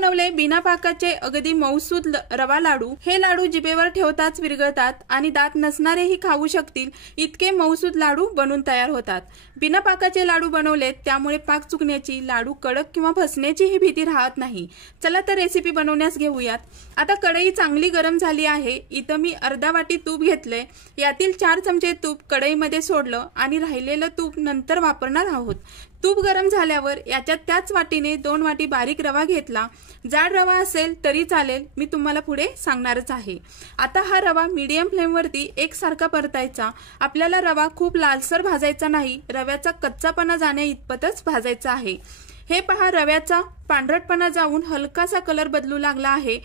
बनवले बिना पाकाचे अगदी मऊसूद रवा लाडू। हे लाडू जिभेवर ठेवताच विरघळतात आणि दात नसणारेही खाऊ शकतील इतके मऊसूद लाडू बनून तयार होतात। बिना पाकाचे लाडू बनवलेत त्यामुळे पाक चुकण्याची, लाडू कडक किंवा फसण्याची ही भीती राहत नाही। चला तर रेसिपी बनवण्यास घेऊयात। आता कढई चांगली गरम झाली आहे। इथं मी अर्धा वाटी तूप घेतले, यातील 4 चमचे तूप कढईमध्ये सोडलं आणि राहिलेलं तूप नंतर वापरणार आहोत। तूप गरम झाल्यावर याच्यात त्याच वाटीने 2 वाटी बारीक रवा घेतला। जाड रवा असेल तरी चालेल, मी तुम्हाला पुढे सांगणारच आहे। आता हा रवा मीडियम फ्लेम वरती एकसारखा परतायचा। आपल्याला रवा खूप लालसर भाजायचा नाही, रव्याचा कच्चापणा जाण्या इतपतच भाजायचा आहे। हे पहा, रव्याचा पांढरटपणा जाऊन हलकासा कलर बदलू लागला आहे।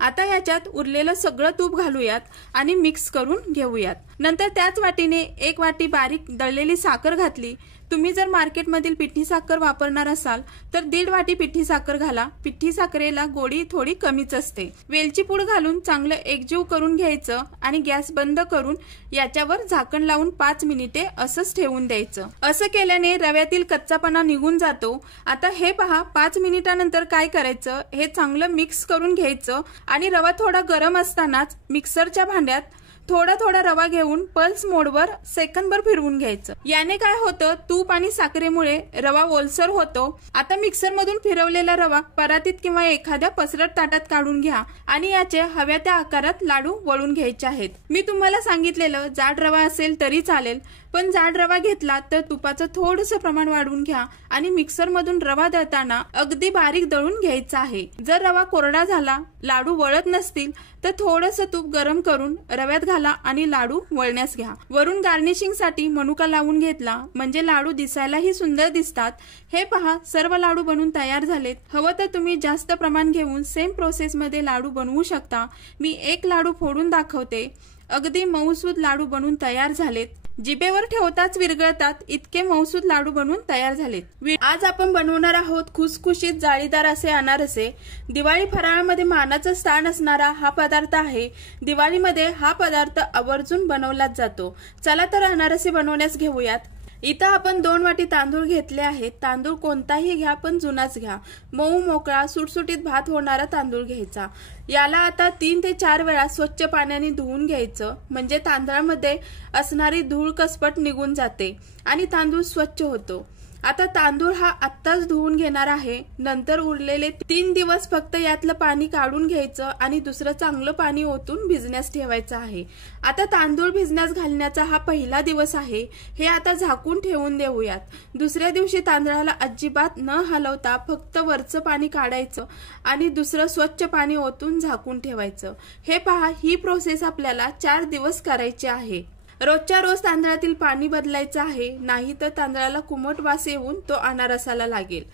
आता याच्यात उरलेलं सगळं तूप घालूयात आणि मिक्स करून घेऊयात। नंतर त्याच वाटीने 1 वाटी बारीक दळलेली साखर घातली। तुम्ही जर मार्केटमधील पिठी साखर वापरणार असाल तर 1.5 वाटी पिठी साखर घाला। पिठी साखरेला गोडी थोडी कमीच असते। वेलची पूड घालून चांगलं एकजीव करून घ्यायचं आणि गॅस बंद करून याच्यावर झाकण लावून 5 मिनिटे असंच ठेवून द्यायचं। असं केल्याने रव्यातील कच्चापणा निघून जातो। आता हे पहा, 5 मिनिटानंतर काय करायचं, हे चांगलं मिक्स करून घ्यायचं आणि रवा थोडा गरम असतानाच मिक्सरच्या भांड्यात थोडा थोडा रवा घेऊन पल्स मोडवर सेकंदभर फिरवून घ्यायचं। याने काय होतं, तूप आणि साखरेमुळे रवा ओलसर होतो। आता मिक्सर मधून फिरवलेला रवा परातीत किंवा एखाद्या पसरट ताटात काढून घ्या आणि याचे हव्या त्या आकारात लाडू वळून घ्यायचे आहेत। मी तुम्हाला सांगितलेलं जाड रवा असेल तरी चालेल, पण जाड रवा घेतला तर तुपाचं थोडंसं प्रमाण वाढवून घ्या आणि मिक्सर मधून रवा दळताना अगदी बारीक दळून घ्यायचा आहे। जर रवा कोरडा झाला, लाडू वळत नसतील तर थोडंसं तूप गरम करून रव्यात घाला आणि लाडू वळण्यास घ्या। वरून गार्निशिंग साठी मनुका लावून घेतला म्हणजे लाडू दिसायलाही सुंदर दिसतात। हे पहा, सर्व लाडू बनून तयार झालेत। हवं तर तुम्ही जास्त प्रमाण घेऊन सेम प्रोसेस मध्ये लाडू बनवू शकता। मी एक लाडू फोडून दाखवते। अगदी मऊसूद लाडू बनून तयार झालेत। जिभेवर ठेवताच विरघळतात इतके मऊसूद लाडू बनवून तयार झालेत। आज आपण बनवणार आहोत खुसखुशीत जाळीदार असे अनारसे। दिवाळी फराळामध्ये मानाचं स्थान असणारा हा पदार्थ आहे। दिवाळीमध्ये हा पदार्थ आवर्जून बनवलाच जातो। चला तर अनारसे बनवण्यास घेऊयात। इथं आपण 2 वाटी तांदूळ घेतले आहेत। तांदूळ कोणताही घ्या, पण जुनाच घ्या। मऊ मोकळा सुटसुटीत भात होणारा तांदूळ घ्यायचा। याला आता 3 ते 4 वेळा स्वच्छ पाण्याने धुवून घ्यायचं, म्हणजे तांदळामध्ये असणारी धूळ कसपट निघून जाते आणि तांदूळ स्वच्छ होतो। आता तांदूळ हा आत्ताच धुवून घेणार आहे। नंतर उरलेले 3 दिवस फक्त यातलं पाणी काढून घ्यायचं आणि दुसरं चांगलं पाणी ओतून भिजण्यास ठेवायचं आहे। आता तांदूळ भिजण्यास घालण्याचा हा पहिला दिवस आहे। हे आता झाकून ठेवून देऊयात। दुसऱ्या दिवशी तांदळाला अजिबात न हलवता फक्त वरचं पाणी काढायचं आणि दुसरं स्वच्छ पाणी ओतून झाकून ठेवायचं। हे पहा, ही प्रोसेस आपल्याला 4 दिवस करायची आहे। रोजच्या रोज तांदळातील पाणी बदलायचं आहे, नाही तर तांदळाला कुमट वास येऊन तो अनारसाला लागेल।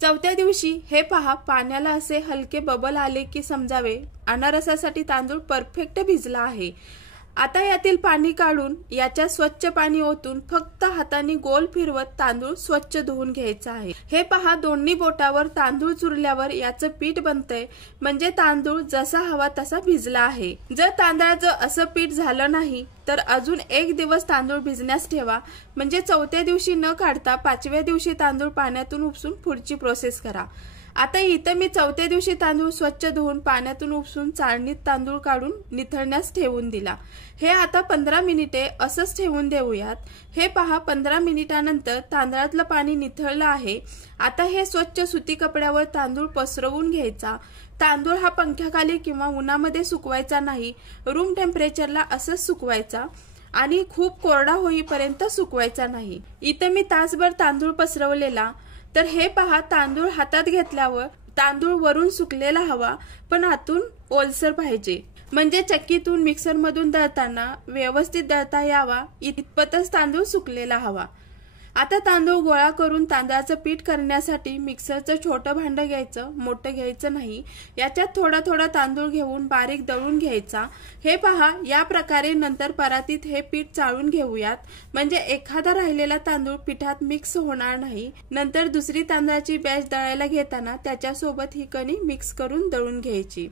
4थ्या दिवशी हे पहा, पाण्याला असे हलके बबल आले की समजावे अनारसासाठी तांदूळ परफेक्ट भिजला आहे। आता यातील पाणी काढून याच्या स्वच्छ पाणी ओतून फक्त हाताने गोल फिरवत तांदूळ स्वच्छ धुवून घ्यायचा आहे। हे पहा, दोन्ही बोटावर तांदूळ चुरल्यावर याचं पीठ बनतंय, म्हणजे तांदूळ जसा हवा तसा भिजला आहे। जर तांदळाचं असं पीठ झालं नाही तर अजून 1 दिवस तांदूळ भिजण्यास ठेवा, म्हणजे 4थ्या दिवशी न काढता 5व्या दिवशी तांदूळ पाण्यातून उपसून पुढची प्रोसेस करा। आता इथं मी 4थ्या दिवशी तांदूळ स्वच्छ धुवून पाण्यातून उपसून चाळणीत तांदूळ काढून निथळण्यास ठेवून दिला। हे आता 15 मिनिटे असंच ठेवून देऊयात। हे पहा, 15 मिनिटानंतर तांदळातलं पाणी निथळलं आहे। आता हे स्वच्छ सुती कपड्यावर तांदूळ पसरवून घ्यायचा। तांदूळ हा पंख्याखाली किंवा उन्हामध्ये सुकवायचा नाही, रूम टेम्परेचरला असंच सुकवायचा आणि खूप कोरडा होईपर्यंत सुकवायचा नाही। इथं मी तासभर तांदूळ पसरवलेला। तर हे पहा, तांदूळ हातात घेतल्यावर तांदूळ वरून सुकलेला हवा, पण आतून ओलसर पाहिजे, म्हणजे चक्कीतून मिक्सर मधून दळताना व्यवस्थित दळता यावा इतपतच तांदूळ सुकलेला हवा। आता तांदूळ गोळा करून तांदळाचं पीठ करण्यासाठी मिक्सरचं छोटं भांडं घ्यायचं, मोठं घ्यायचं नाही। याच्यात थोडा थोडा तांदूळ घेऊन बारीक दळून घ्यायचा। हे पहा, या प्रकारे नंतर परातीत हे पीठ चाळून घेऊयात, म्हणजे एखादा राहिलेला तांदूळ पिठात मिक्स होणार नाही। नंतर दुसरी तांदळाची बॅच दळायला घेताना त्याच्यासोबत ही कणी मिक्स करून दळून घ्यायची।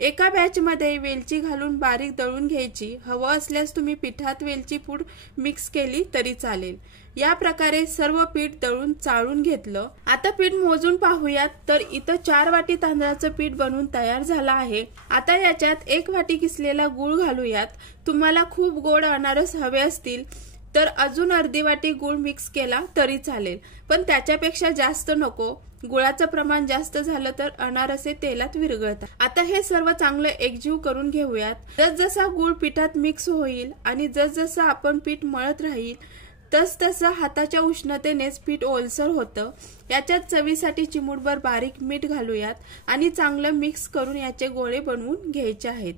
एका बॅचमध्ये वेलची घालून बारीक दळून घ्यायची। हवं असल्यास तुम्ही पिठात वेलची पूड मिक्स केली तरी चालेल। या प्रकारे सर्व पीठ दळून चाळून घेतलं। आता पीठ मोजून पाहूयात, तर इथं 4 वाटी तांदळाचं पीठ बनवून तयार झालं आहे। आता याच्यात 1 वाटी किसलेला गूळ घालूयात। तुम्हाला खूप गोड अनारस हवे असतील तर अजून अर्धी वाटी गूळ मिक्स केला तरी चालेल, पण त्याच्यापेक्षा जास्त नको। गुळाचं प्रमाण जास्त झालं तर अनारसे तेलात विरघळतात। आता हे सर्व चांगलं एकजीव करून घेऊयात। जसजसा गूळ पिठात मिक्स होईल आणि जसजसं आपण पीठ मळत राहील तसतसं हाताच्या उष्णतेनेच पीठ ओलसर होतं। याच्यात चवीसाठी चिमूटभर बारीक मीठ घालूयात आणि चांगलं मिक्स करून याचे गोळे बनवून घ्यायचे आहेत।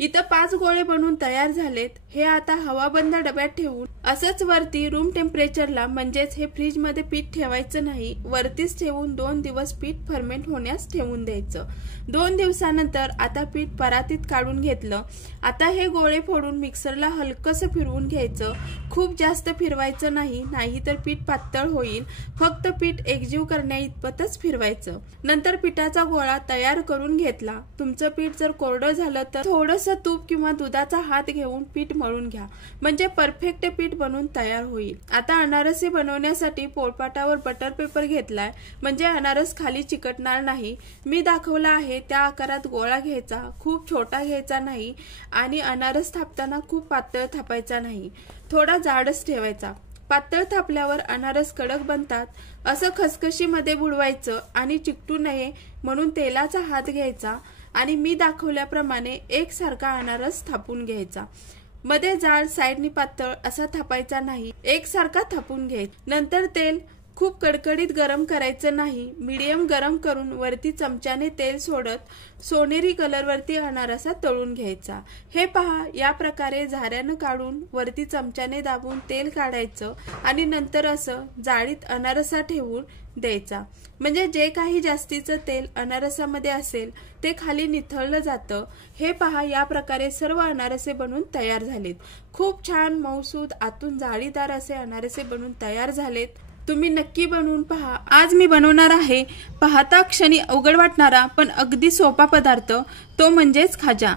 इथं 5 गोळे बनवून तयार झालेत। हे आता हवाबंद डब्यात ठेवून असंच वरती रूम टेम्परेचरला, म्हणजेच हे फ्रीज मध्ये पीठ ठेवायचं नाही, वरतीच ठेवून 2 दिवस पीठ फर्मेंट होण्यास ठेवून द्यायचं। 2 दिवसानंतर आता पीठ परातीत काढून घेतलं। आता हे गोळे फोडून मिक्सरला हलकसं फिरवून घ्यायचं। खूप जास्त फिरवायचं नाही, नाहीतर पीठ पातळ होईल। फक्त पीठ एकजीव करण्याइतपतच फिरवायचं। नंतर पिठाचा गोळा तयार करून घेतला। तुमचं पीठ जर कोरडं झालं तर थोडंसं तूप किंवा दुधाचा हात घेऊन पीठ मळून घ्या, म्हणजे परफेक्ट पीठ बनवून तयार होईल। आता अनारसे बनवण्यासाठी पोळपाटावर बटर पेपर घेतलाय, म्हणजे अनारस खाली चिकटणार नाही। मी दाखवला आहे त्या आकारात गोळा घ्यायचा, खूप छोटा घ्यायचा नाही आणि अनारस थापताना खूप पातळ थापायचा नाही, थोडा जाडच ठेवायचा। पातळ थापल्यावर अनारस कडक बनतात। असं खसखशीमध्ये बुडवायचं आणि चिकटू नये म्हणून तेलाचा हात घ्यायचा आणि मी दाखवल्याप्रमाणे एकसारखा अनारस थापून घ्यायचा। मध्ये जाड साइडनी पातळ असा थापायचा नाही, एकसारखा थापून घ्यायचा। नंतर तेल खूप कडकडीत गरम करायचं नाही, मीडियम गरम करून वरती चमच्याने तेल सोडत सोनेरी कलर वरती अनारसा तळून घ्यायचा। हे पहा, या प्रकारे झाऱ्यानं काढून वरती चमच्याने दाबून तेल काढायचं आणि नंतर असं जाळीत अनारसा ठेवून द्यायचा, म्हणजे जे काही जास्तीचं तेल अनारसामध्ये असेल ते खाली निथळलं जातं। हे पहा, या प्रकारे सर्व अनारसे बनवून तयार झालेत। खूप छान मऊसूद आतून जाळीदार असे अनारसे बनवून तयार झालेत। तुम्ही नक्की बनवून पहा। आज मी बनवणार आहे पाहता क्षणी अवघड वाटणारा पण अगदी सोपा पदार्थ, तो म्हणजेच खाजा।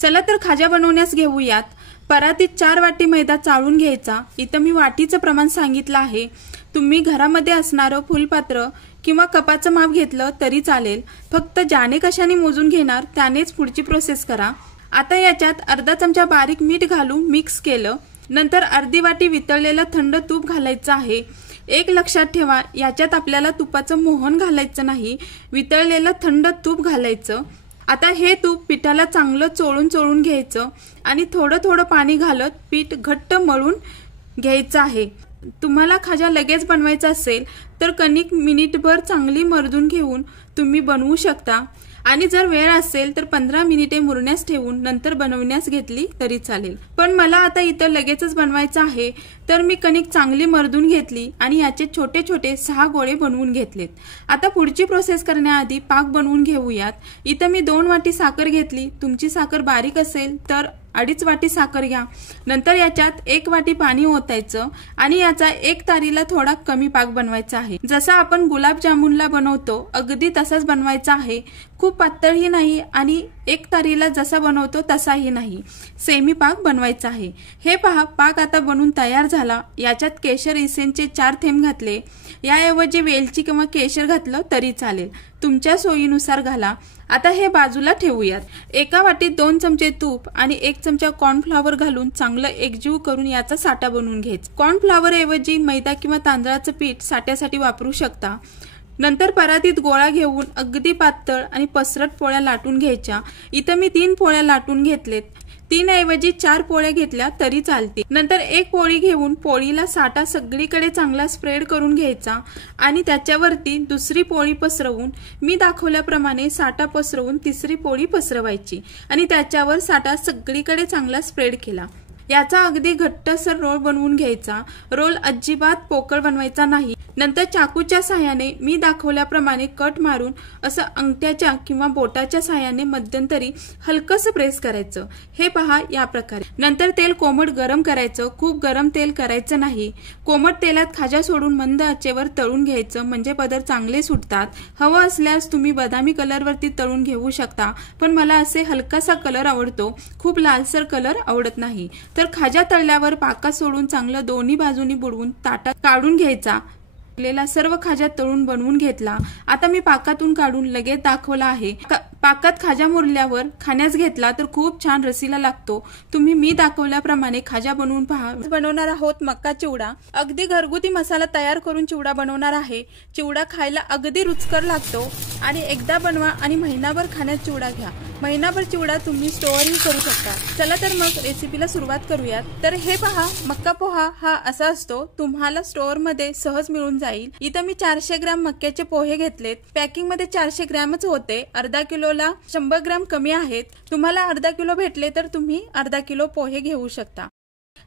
चला तर खाजा बनवण्यास घेऊयात। परातीत 4 वाटी मैदा चाळून घ्यायचा। इथं मी वाटीचं प्रमाण सांगितलं आहे। तुम्ही घरामध्ये असणारं फुलपात्र किंवा कपाचं माप घेतलं तरी चालेल, फक्त ज्याने कशाने मोजून घेणार त्यानेच पुढची प्रोसेस करा। आता याच्यात अर्धा चमचा बारीक मीठ घालून मिक्स केलं। नंतर अर्धी वाटी वितळलेलं थंड तूप घालायचं आहे। एक लक्षात ठेवा, याच्यात आपल्याला तुपाचं मोहन घालायचं नाही, वितळलेलं थंड तूप घालायचं। आता हे तूप पिठाला चांगलं चोळून घ्यायचं आणि थोडं थोडं पाणी घालत पीठ घट्ट मळून घ्यायचं आहे। तुम्हाला खाजा लगेच बनवायचा असेल तर कणिक मिनिटभर चांगली मर्दून घेऊन तुम्ही बनवू शकता आणि जर वेळ असेल तर 15 मिनिटे मुरण्यास ठेवून नंतर बनवण्यास घेतली तरी चालेल। पण मला आता इथं लगेचच बनवायचं आहे, तर मी कणिक चांगली मर्दून घेतली आणि याचे छोटे छोटे 6 गोळे बनवून घेतलेत। आता पुढची प्रोसेस करण्याआधी पाक बनवून घेऊयात। इथं मी 2 वाटी साखर घेतली। तुमची साखर बारीक असेल तर 2.5 वाटी साखर घ्या। नंतर याच्यात 1 वाटी पाणी ओतायचं आणि याचा 1 तारीला थोडा कमी पाक बनवायचा आहे। जसा आपण गुलाबजामुनला बनवतो अगदी तसाच बनवायचा आहे। खूप पातळही नाही आणि 1 तारीला जसा बनवतो तसाही नाही, सेमी पाक बनवायचा आहे। हे पहा, पाक आता बनवून तयार झाला। याच्यात केशर इसेन्सचे 4 थेंब घातले, याऐवजी वेलची किंवा केशर घातलं तरी चालेल, तुमच्या सोयीनुसार घाला। आता हे बाजूला ठेवूयात। एका वाटीत 2 चमचे तूप आणि 1 चमचा कॉर्नफ्लॉवर घालून चांगलं एकजीव करून याचा साठा बनवून घ्यायचा। कॉर्नफ्लॉवर ऐवजी मैदा किंवा तांदळाचं पीठ साठ्यासाठी वापरू शकता। नंतर परातीत गोळा घेऊन अगदी पातळ आणि पसरट पोळ्या लाटून घ्यायच्या। इथं मी 3 पोळ्या लाटून घेतलेत, 3 ऐवजी 4 पोळ्या घेतल्या तरी चालतील। नंतर 1 पोळी घेऊन पोळीला साठा सगळीकडे चांगला स्प्रेड करून घ्यायचा आणि त्याच्यावरती दुसरी पोळी पसरवून मी दाखवल्याप्रमाणे साठा पसरवून तिसरी पोळी पसरवायची आणि त्याच्यावर साठा सगळीकडे चांगला स्प्रेड केला। याचा अगदी घट्टसर रोल बनवून घ्यायचा। रोल अजिबात पोकळ बनवायचा नाही, नंतर चाकूच्या साहाय्याने मी दाखवल्याप्रमाणे कट मारून असं अंगठ्याच्या किंवा बोटाच्या साहाय्याने मध्यंतरी हलकसं प्रेस करायचं। हे पहा या प्रकारे। नंतर तेल कोमट गरम करायचं, खूप गरम तेल करायचं नाही। कोमट तेलात खाजा सोडून मंद आचेवर तळून घ्यायचं, म्हणजे पदर चांगले सुटतात। हवं असल्यास तुम्ही बदामी कलरवरती तळून घेऊ शकता, पण मला असे हलकासा कलर आवडतो, खूप लालसर कलर आवडत नाही। तर खाजा तळल्यावर पाकात सोडून चांगलं दोन्ही बाजूनी बुडवून ताटात काढून घ्यायचा। सर्व खाजा तळून बनवून घेतला। आता मी पाकातून काढून लगेच दाखवला आहे। पाकात खाजा मुरल्यावर खाण्यास घेतला तर खूप छान रसीला लागतो। तुम्ही मी दाखवल्याप्रमाणे खाजा बनवून पहा। बनवणार आहोत मक्का चिवडा। अगदी घरगुती मसाला तयार करून चिवडा बनवणार आहे। चिवडा खायला अगदी रुचकर लागतो आणि एकदा बनवा आणि महिनाभर खाण्यात चिवडा घ्या। महिनाभर चिवडा तुम्ही स्टोअरही करू शकता। चला तर मग रेसिपीला सुरुवात करूयात। तर हे पहा, मक्का पोहा हा असा असतो, तुम्हाला स्टोअर मध्ये सहज मिळून जाईल। इथं मी 400 ग्रॅम मक्याचे पोहे घेतलेत। पॅकिंग मध्ये 400 ग्रॅमच होते, अर्धा किलोला 100 ग्रॅम कमी आहेत। तुम्हाला अर्धा किलो भेटले तर तुम्ही अर्धा किलो पोहे घेऊ शकता।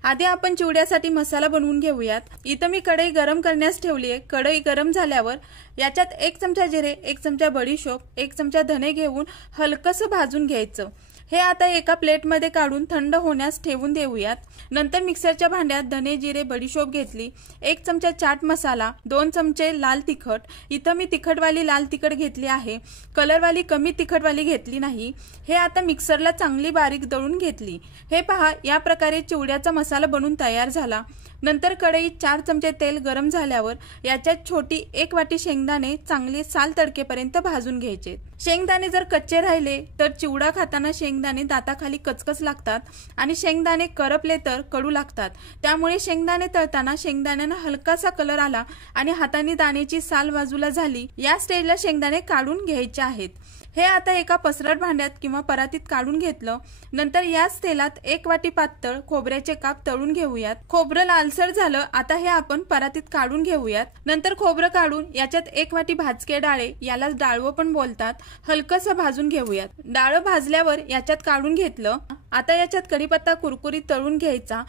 आधी आपण चिवड्यासाठी मसाला बनवून घेऊयात। इथं मी कढई गरम करण्यास ठेवली आहे। कढई गरम झाल्यावर याच्यात 1 चमचा जिरे, 1 चमचा बडीशोप, 1 चमचा धने घेऊन हलकसं भाजून घ्यायचं। हे आता एका प्लेटमध्ये काढून थंड होण्यास ठेवून देऊयात। नंतर मिक्सरच्या भांड्यात धने, जिरे, बडीशोप घेतली, 1 चमचा चाट मसाला, 2 चमचे लाल तिखट। इथं मी तिखटवाली लाल तिखट घेतली आहे, कलरवाली कमी तिखटवाली घेतली नाही। हे आता मिक्सरला चांगली बारीक दळून घेतली। हे पहा, या प्रकारे चिवड्याचा मसाला बनवून तयार झाला। नंतर कढईत 4 चमचे तेल गरम झाल्यावर याच्यात छोटी 1 वाटी शेंगदाणे चांगले साल तडकेपर्यंत भाजून घ्यायचे। शेंगदाणे जर कच्चे राहिले तर चिवडा खाताना शेंगदाणे दाताखाली कचकच लागतात आणि शेंगदाणे करपले तर कडू लागतात। त्यामुळे शेंगदाणे तळताना शेंगदाण्यांना हलकासा कलर आला आणि हाताने दाण्याची साल बाजूला झाली, या स्टेजला शेंगदाणे काढून घ्यायचे आहेत। हे आता एका पसरट भांड्यात किंवा परातीत काढून घेतलं। नंतर याच तेलात 1 वाटी पातळ खोबऱ्याचे काप तळून घेऊयात। खोबरं लालसर झालं, आता हे आपण परातीत काढून घेऊयात। नंतर खोबरं काढून याच्यात 1 वाटी भाजके डाळे, यालाच डाळवं पण बोलतात, हलकसं भाजून घेऊयात। डाळ भाजल्यावर याच्यात काढून घेतलं। आता याच्यात कढीपत्ता कुरकुरीत तळून घ्यायचा।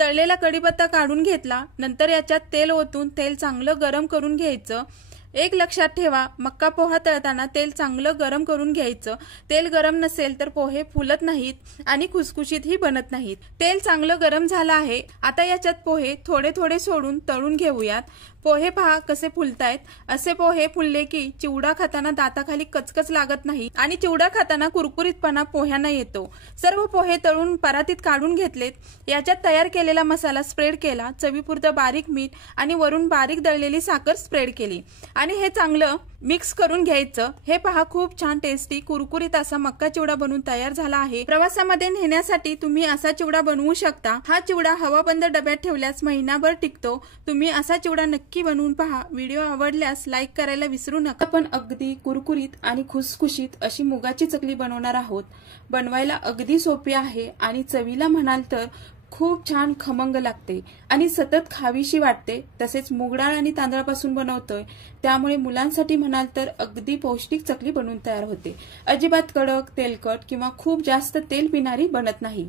तळलेला कढीपत्ता काढून घेतला। नंतर याच्यात तेल ओतून तेल चांगलं गरम करून घ्यायचं। एक लक्षात ठेवा, मक्का पोहा तळताना तेल चांगलं गरम करून घ्यायचं। तेल गरम नसेल तर पोहे फुलत नाहीत आणि खुसखुशीतही बनत नाहीत। तेल चांगलं गरम झालं आहे। आता याच्यात पोहे थोडे थोडे सोडून तळून घेऊयात। पोहे पहा कसे फुलतायत। असे पोहे फुलले की चिवडा खाताना दाताखाली कचकच लागत नाही आणि चिवडा खाताना कुरकुरीतपणा पोह्यांना येतो। सर्व पोहे तळून परातीत काढून घेतलेत। याच्यात तयार केलेला मसाला स्प्रेड केला, चवीपुरतं बारीक मीठ आणि वरून बारीक दळलेली साखर स्प्रेड केली आणि हे चांगलं मिक्स करून घ्यायचं। हे पहा, खूप छान टेस्टी कुरकुरीत असा मक्का चिवडा बनवून तयार झाला आहे। प्रवासामध्ये नेण्यासाठी तुम्ही असा चिवडा बनवू शकता। हा चिवडा हवाबंद डब्यात ठेवल्यास महिनाभर टिकतो। तुम्ही असा चिवडा नक्की बनवून पहा। व्हिडिओ आवडल्यास लाईक करायला विसरू नका। आपण अगदी कुरकुरीत आणि खुसखुशीत अशी मुगाची चकली बनवणार आहोत। बनवायला अगदी सोपी आहे आणि चवीला म्हणाल तर खूप छान खमंग लागते आणि सतत खावीशी वाटते। तसेच मूग डाळ आणि तांदळापासून बनवतोय, त्यामुळे मुलांसाठी म्हणाल तर अगदी पौष्टिक चकली बनवून तयार होते। अजिबात कडक, तेलकट किंवा खूप जास्त तेल पिणारी बनत नाही।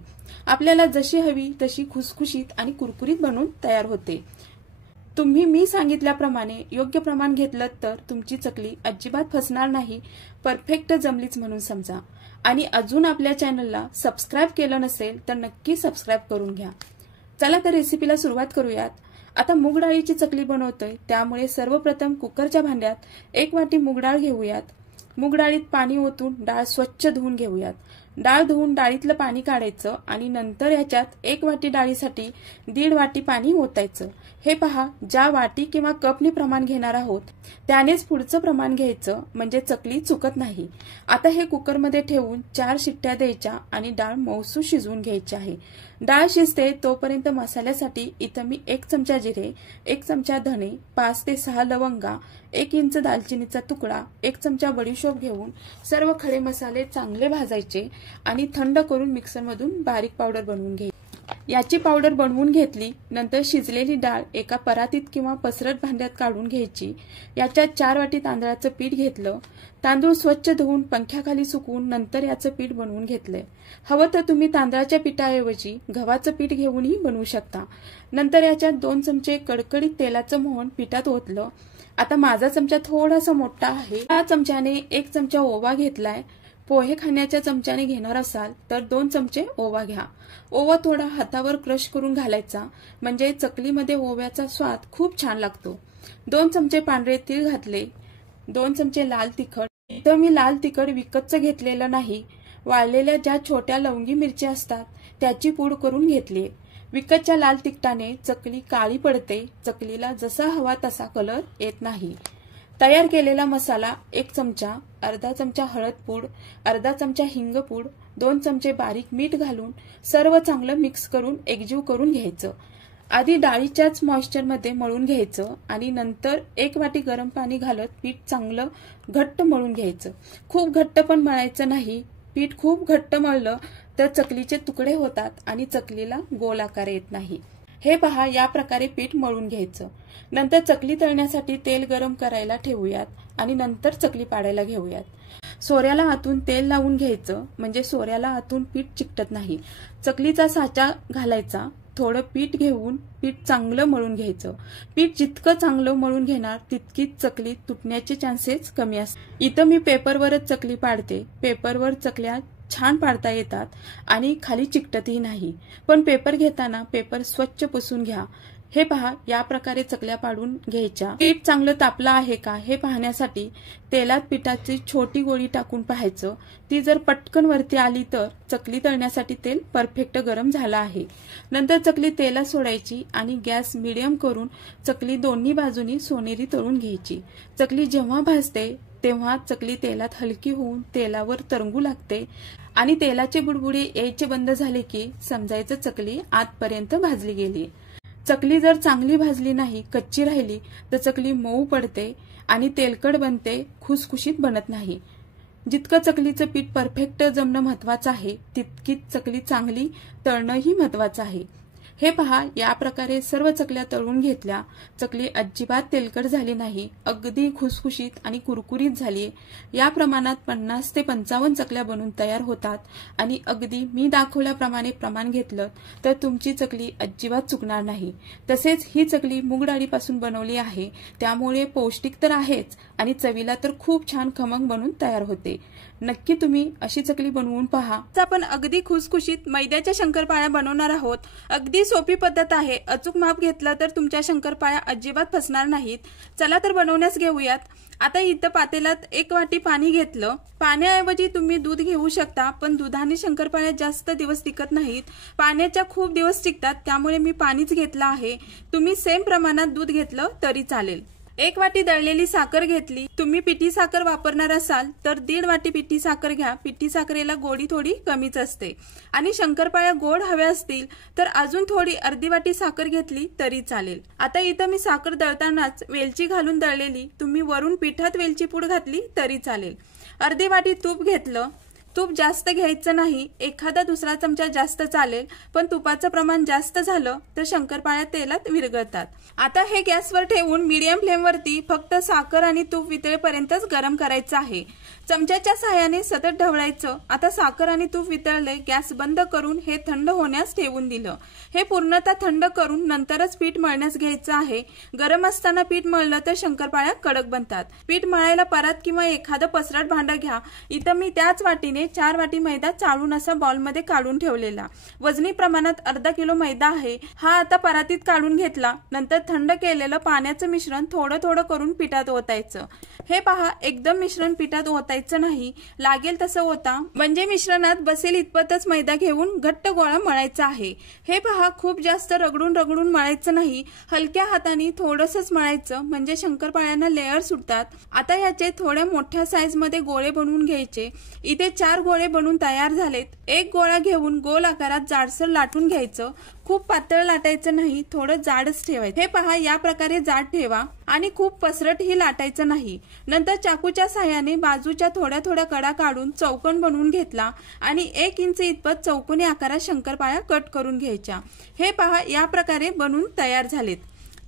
आपल्याला जशी हवी तशी खुसखुशीत आणि कुरकुरीत बनवून तयार होते। तुम्ही मी सांगितल्याप्रमाणे योग्य प्रमाण घेतलं तर तुमची चकली अजिबात फसणार नाही, परफेक्ट जमलीच म्हणून समजा। आणि अजून आपल्या चॅनलला सबस्क्राइब केलं नसेल तर नक्की सबस्क्राइब करून घ्या। चला तर रेसिपीला सुरुवात करूयात। आता मूग डाळीची चकली बनवतोय, त्यामुळे सर्वप्रथम कुकरच्या भांड्यात 1 वाटी मूग डाळ घेऊयात। मूग डाळीत पाणी ओतून डाळ स्वच्छ धुवून घेऊयात। डाळ धुवून डाळीतलं पाणी काढायचं आणि नंतर याच्यात 1 वाटी डाळीसाठी 1.5 वाटी पाणी ओतायचं। हे पहा, ज्या वाटी किंवा कपनी प्रमाण घेणार आहोत त्यानेच पुढचं प्रमाण घ्यायचं, म्हणजे चकली चुकत नाही। आता हे कुकरमध्ये ठेवून 4 शिट्ट्या द्यायच्या आणि डाळ मऊसूत शिजवून घ्यायची आहे। डाळ शिजते तोपर्यंत मसाल्यासाठी इथं मी 1 चमचा जिरे, 1 चमचा धने, 5 ते 6 लवंगा, 1 इंच दालचिनीचा तुकडा, 1 चमचा बडीशोप घेऊन सर्व खडे मसाले चांगले भाजायचे आणि थंड करून मिक्सरमधून बारीक पावडर बनवून घ्यायची। याची पावडर बनवून घेतली। नंतर शिजलेली डाळ एका परातीत किंवा पसरट भांड्यात काढून घ्यायची। याच्यात 4 वाटी तांदळाचं पीठ घेतलं। तांदूळ स्वच्छ धुवून पंख्याखाली सुकवून नंतर याचं पीठ बनवून घेतलंय। हवं तर तुम्ही तांदळाच्या पिठाऐवजी गव्हाचं पीठ घेऊनही बनवू शकता। नंतर याच्यात 2 चमचे कडकडीत तेलाचं मोहन पिठात ओतलं। आता माझा चमचा थोडासा मोठा आहे, या चमच्याने 1 चमचा ओवा घेतलाय। पोहे खाण्याच्या चमच्याने घेणार असाल तर 2 चमचे ओवा घ्या। ओवा थोडा हातावर क्रश करून घालायचा, म्हणजे चकलीमध्ये ओव्याचा स्वाद खूप छान लागतो। 2 चमचे पांढरे तीळ घातले। 2 चमचे लाल तिखट। इथं मी लाल तिखट विकतचं घेतलेलं नाही, वाळलेल्या ज्या छोट्या लवंगी मिरच्या असतात त्याची पूड करून घेतली। विकतच्या लाल तिखटाने चकली काळी पडते, चकलीला जसा हवा तसा कलर येत नाही। तयार केलेला मसाला 1 चमचा, अर्धा चमचा हळद पूड, अर्धा चमचा हिंग पूड, 2 चमचे बारीक मीठ घालून सर्व चांगलं मिक्स करून एकजीव करून घ्यायचं। आधी डाळीच्याच मॉइश्चरमध्ये मळून घ्यायचं आणि नंतर 1 वाटी गरम पाणी घालत पीठ चांगलं घट्ट मळून घ्यायचं। खूप घट्ट पण मळायचं नाही, पीठ खूप घट्ट मळलं तर चकलीचे तुकडे होतात आणि चकलीला गोल आकार येत नाही। हे पहा, या प्रकारे पीठ मळून घ्यायचं। नंतर चकली तळण्यासाठी तेल गरम करायला ठेवूयात आणि नंतर चकली पाडायला घेऊयात। सोऱ्याला आतून तेल लावून घ्यायचं, म्हणजे सोऱ्याला आतून पीठ चिकटत नाही। चकलीचा साचा घालायचा, थोडं पीठ घेऊन पीठ चांगलं मळून घ्यायचं। पीठ जितकं चांगलं मळून घेणार तितकीच चकली तुटण्याचे चान्सेस कमी असतात। इथं मी पेपरवरच चकली पाडते। पेपरवर चकल्या छान पाडता येतात आणि खाली चिकटतही नाही, पण पेपर घेताना पेपर स्वच्छ पुसून घ्या। हे पहा, या प्रकारे चकल्या पाडून घ्यायच्या। पीठ चांगलं तापलं आहे का हे पाहण्यासाठी तेलात पिठाची छोटी गोळी टाकून पाहायचं। ती जर पटकन वरती आली तर चकली तळण्यासाठी तेल परफेक्ट गरम झालं आहे। नंतर चकली तेलात सोडायची आणि गॅस मीडियम करून चकली दोन्ही बाजूनी सोनेरी तळून घ्यायची। चकली जेव्हा भाजते तेव्हा चकली तेलात हलकी होऊन तेलावर तरंगू लागते आणि तेलाचे बुडबुडे यायचे बंद झाले की समजायचं चकली आतपर्यंत भाजली गेली। चकली जर चांगली भाजली नाही, कच्ची राहिली तर चकली मऊ पडते आणि तेलकट बनते, खुसखुशीत बनत नाही। जितकं चकलीचं पीठ परफेक्ट जमणं महत्वाचं आहे, तितकीच चकली चांगली तळणंही महत्वाचं आहे। हे पहा, या प्रकारे सर्व चकल्या तळून घेतल्या। चकली अजिबात तेलकट झाली नाही, अगदी खुसखुशीत आणि कुरकुरीत झाली। या प्रमाणात 50 ते 55 चकल्या बनून तयार होतात आणि अगदी मी दाखवल्याप्रमाणे प्रमाण घेतलं तर तुमची चकली अजिबात चुकणार नाही। तसेच ही चकली मूग डाळीपासून बनवली आहे, त्यामुळे पौष्टिक तर आहेच आणि चवीला तर खूप छान खमंग बनून तयार होते। नक्की तुम्ही अशी चकली बनवून पहा। आपण अगदी खुसखुशीत मैद्याच्या शंकरपाळ्या बनवणार आहोत। अगदी सोपी पद्धत आहे, अचूक माप घेतलं तर तुमच्या शंकरपाळ्या अजिबात फसणार नाहीत। चला तर बनवण्यास घेऊयात। आता इथं पातेल्यात 1 वाटी पाणी घेतलं। पाण्याऐवजी तुम्ही दूध घेऊ शकता, पण दुधाने शंकरपाळ्या जास्त दिवस टिकत नाहीत, पाण्याच्या खूप दिवस टिकतात, त्यामुळे मी पाणीच घेतलं आहे। तुम्ही सेम प्रमाणात दूध घेतलं तरी चालेल। 1 वाटी दळलेली साखर घेतली। तुम्ही पिठी साखर वापरणार असाल तर 1.5 वाटी पिठी साखर घ्या। पिठी साखरेला गोडी थोडी कमीच असते आणि शंकरपाळ्या गोड हव्या असतील तर अजून थोडी अर्धी वाटी साखर घेतली तरी चालेल। आता इथं मी साखर दळतानाच वेलची घालून दळलेली, तुम्ही वरून पिठात वेलची पूड घातली तरी चालेल। अर्धी वाटी तूप घेतलं। तूप जास्त घ्यायचं नाही, एखादा दुसरा चमचा जास्त चालेल, पण तुपाचं प्रमाण जास्त झालं तर शंकरपाळ्या तेलात विरघळतात। आता हे गॅसवर ठेवून मीडियम फ्लेमवरती फक्त साखर आणि तूप वितळेपर्यंतच गरम करायचं आहे। चमच्याच्या सहाय्याने सतत ढवळायचं। आता साखर आणि तूप वितळले, गॅस बंद करून हे थंड होण्यास ठेवून दिलं। हे पूर्णतः थंड करून नंतरच पीठ मळण्यास घ्यायचं आहे। गरम असताना पीठ मळलं तर शंकरपाळ्या कडक बनतात। पीठ मळायला परात किंवा एखादं पसरट भांडं घ्या। इथं मी त्याच वाटीने 4 वाटी मैदा चाळून असा बॉलमध्ये काढून ठेवलेला। वजनी प्रमाणात अर्धा किलो मैदा आहे। हा आता परातीत काढून घेतला। नंतर थंड केलेलं पाण्याचं मिश्रण थोडं थोडं करून पिठात ओतायचं। हे पहा, एकदम मिश्रण पिठात ओतायचं नाही, लागेल तसं ओता, म्हणजे मिश्रणात बसेल इतपतच मैदा घेऊन घट्ट गोळा मळायचा आहे। हे पहा, खूप जास्त रगडून रगडून मळायचं नाही, हलक्या हाताने थोडंसंच मळायचं, म्हणजे शंकरपाळ्यांना लेयर सुटतात। आता याचे थोड्या मोठ्या साईज मध्ये गोळे बनवून घ्यायचे। इथे 4 गोळे बनवून तयार झालेत। एक गोळा घेऊन गोल आकारात जाडसर लाटून घ्यायचं। खूप पातळ लाटायचं नाही, थोडं जाडच ठेवायचं। हे पहा, या प्रकारे जाड ठेवा आणि खूप पसरटही लाटायचं नाही। नंतर चाकूच्या साहाय्याने बाजूच्या थोड्या थोड्या कडा काढून चौकोन बनवून घेतला आणि 1 इंच इतपत चौकोनी आकारात शंकरपाळ्या कट करून घ्यायच्या। हे पहा, या प्रकारे बनवून तयार झालेत।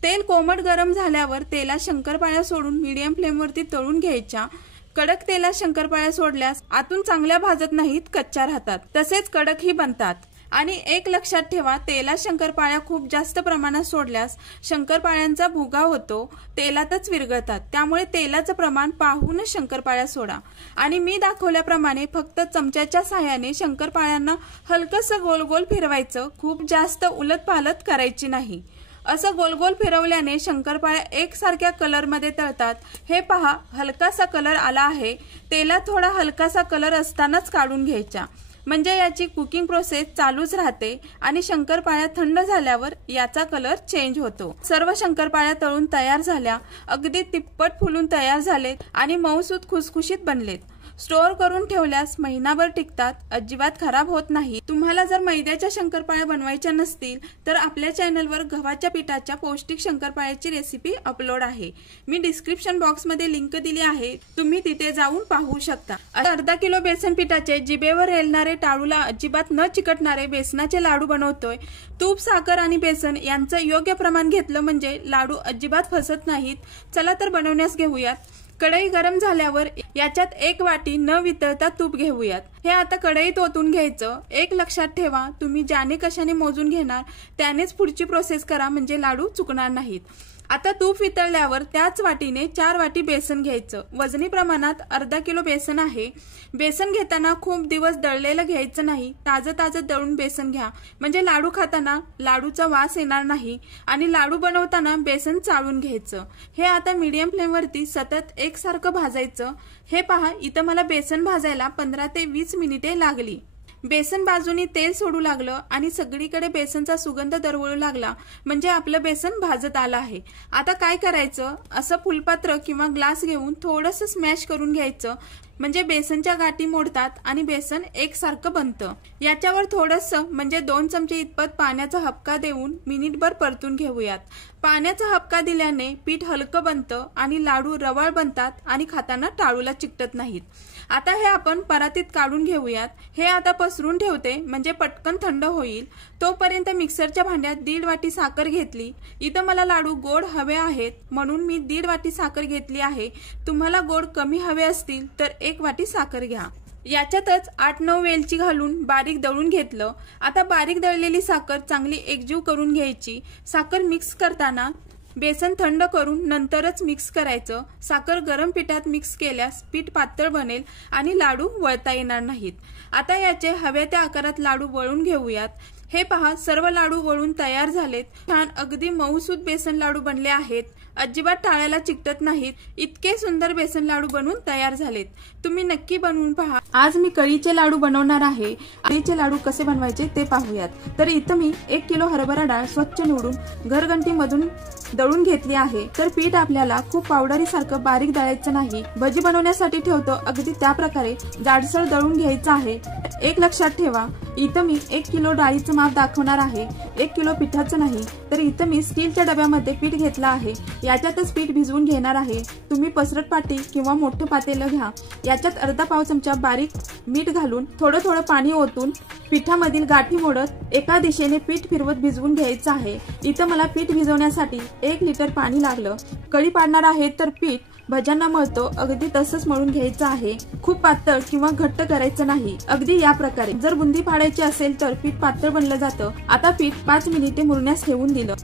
तेल कोमट गरम झाल्यावर तेलात शंकरपाळ्या सोडून मीडियम फ्लेमवरती तळून घ्यायच्या। कडक तेलात शंकरपाळ्या सोडल्यास आतून चांगल्या भाजत नाहीत, कच्च्या राहतात, तसेच कडकही बनतात। आणि एक लक्षात ठेवा, तेलात शंकरपाळ्या खूप जास्त प्रमाणात सोडल्यास शंकरपाळ्यांचा भुगा होतो, तेलातच विरघळतात। त्यामुळे तेलाचं प्रमाण पाहूनच शंकरपाळ्या सोडा। आणि मी दाखवल्याप्रमाणे फक्त चमच्याच्या साहाय्याने शंकरपाळ्यांना हलकसं गोल गोल फिरवायचं, खूप जास्त उलटपालट करायची नाही। असं गोल गोल फिरवल्याने शंकरपाळ्या एकसारख्या कलर मध्ये तळतात। हे पहा, हलकासा कलर आला आहे। तेलात थोडा हलकासा कलर असतानाच काढून घ्यायचा, म्हणजे याची कुकिंग प्रोसेस चालूच राहते आणि शंकरपाळ्या थंड झाल्यावर याचा कलर चेंज होतो। सर्व शंकरपाळ्या तळून तयार झाल्या, अगदी तिप्पट फुलून तयार झालेत आणि मऊसूत खुसखुशीत बनलेत। स्टोअर करून ठेवल्यास महिनाभर टिकतात, अजिबात खराब होत नाही। तुम्हाला जर मैद्याच्या शंकरपाळ्या बनवायच्या नसतील तर आपल्या चॅनलवर गव्हाच्या पिठाच्या पौष्टिक शंकरपाळ्याची रेसिपी अपलोड आहे। मी डिस्क्रिप्शन बॉक्स मध्ये लिंक दिली आहे, तुम्ही तिथे जाऊन पाहू शकता। अर्धा किलो बेसन पिठाचे जिभेवर रेलणारे, टाळूला अजिबात न चिकटणारे बेसनाचे लाडू बनवतोय। तूप, साखर आणि बेसन यांचं योग्य प्रमाण घेतलं म्हणजे लाडू अजिबात फसत नाहीत। चला तर बनवण्यास घेऊयात। कढई गरम झाल्यावर याच्यात 1 वाटी न वितळता तूप घेऊयात। हे आता कढईत ओतून घ्यायचं। एक लक्षात ठेवा, तुम्ही ज्याने कशाने मोजून घेणार त्यानेच पुढची प्रोसेस करा, म्हणजे लाडू चुकणार नाहीत। आता तूप वितळल्यावर त्याच वाटीने 4 वाटी बेसन घ्यायचं। वजनी प्रमाणात अर्धा किलो बेसन आहे। बेसन घेताना खूप दिवस दळलेलं घ्यायचं नाही, ताजं ताजं दळून बेसन घ्या, म्हणजे लाडू खाताना लाडूचा वास येणार नाही आणि लाडू बनवताना बेसन चाळून घ्यायचं। हे आता मीडियम फ्लेमवरती सतत एकसारखं भाजायचं। हे पहा, इथं मला बेसन भाजायला 15 ते 20 मिनिटे लागली। बेसन बाजूनी तेल सोडू लागलं आणि सगळीकडे बेसनचा सुगंध दरवळू लागला, म्हणजे आपलं बेसन भाजत आलं आहे। आता काय करायचं, असं फुलपात्र किंवा ग्लास घेऊन थोडंसं स्मॅश करून घ्यायचं, म्हणजे बेसनच्या गाठी मोडतात आणि बेसन एकसारखं बनतं। याच्यावर थोडंसं म्हणजे 2 चमचे इतपत पाण्याचा हबका देऊन मिनिटभर परतून घेऊयात। पाण्याचा हबका दिल्याने पीठ हलकं बनतं आणि लाडू रवाळ बनतात आणि खाताना टाळूला चिकटत नाहीत। आता हे आपण परातीत काढून घेऊयात। हे आता पसरून ठेवते, म्हणजे पटकन थंड होईल। तोपर्यंत मिक्सरच्या भांड्यात 1.5 वाटी साखर घेतली। इथं मला लाडू गोड हवे आहेत म्हणून मी 1.5 वाटी साखर घेतली आहे। तुम्हाला गोड कमी हवे असतील तर 1 वाटी साखर घ्या। याच्यातच 8-9 वेलची घालून बारीक दळून घेतलं। आता बारीक दळलेली साखर चांगली एकजीव करून घ्यायची। साखर मिक्स करताना बेसन थंड करून नंतरच मिक्स करायचं। साखर गरम पिठात मिक्स केल्यास पीठ पातळ बनेल आणि लाडू वळता येणार नाहीत। आता याचे हव्या त्या आकारात लाडू वळून घेऊयात। हे पहा, सर्व लाडू वळून तयार झालेत। छान अगदी मऊसूत बेसन लाडू बनले आहेत, अजिबात टाळ्याला चिकटत नाहीत। इतके सुंदर बेसन लाडू बनून तयार झालेत, तुम्ही नक्की बनवून पहा। आज मी कळीचे लाडू बनवणार आहे। कळीचे लाडू कसे बनवायचे ते पाहूयात। तर इथं मी 1 किलो हरभरा डाळ स्वच्छ निवडून घरघंटी मधून दळून घेतली आहे। तर पीठ आपल्याला खूप पावडरी सारखं बारीक दळायचं नाही, भजी बनवण्यासाठी ठेवतो अगदी त्या प्रकारे जाडसर दळून घ्यायचं आहे। एक लक्षात ठेवा, इथं मी 1 किलो डाळीचं माप दाखवणार आहे, 1 किलो पिठाचं नाही। तर इथं मी स्टीलच्या डब्यामध्ये पीठ घेतलं आहे, याच्यातच पीठ भिजवून घेणार आहे। तुम्ही पसरट पाटी किंवा मोठं पातेलं घ्या। याच्यात अर्धा पाव चमचा बारीक मीठ घालून थोडं थोडं पाणी ओतून पिठामधील गाठी मोडत एका दिशेने पीठ फिरवत भिजवून घ्यायचं आहे। इथं मला पीठ भिजवण्यासाठी 1 लिटर पाणी लागलं। कळी पाडणार आहे तर पीठ भज्यांना मळतो अगदी तसंच मळून घ्यायचं आहे। खूप पातळ किंवा घट्ट करायचं नाही, अगदी या प्रकारे। जर बुंदी पाडायची असेल तर पीठ पातळ बनलं जातं। आता पीठ 5 मिनिटे मुरण्यास ठेवून दिलं।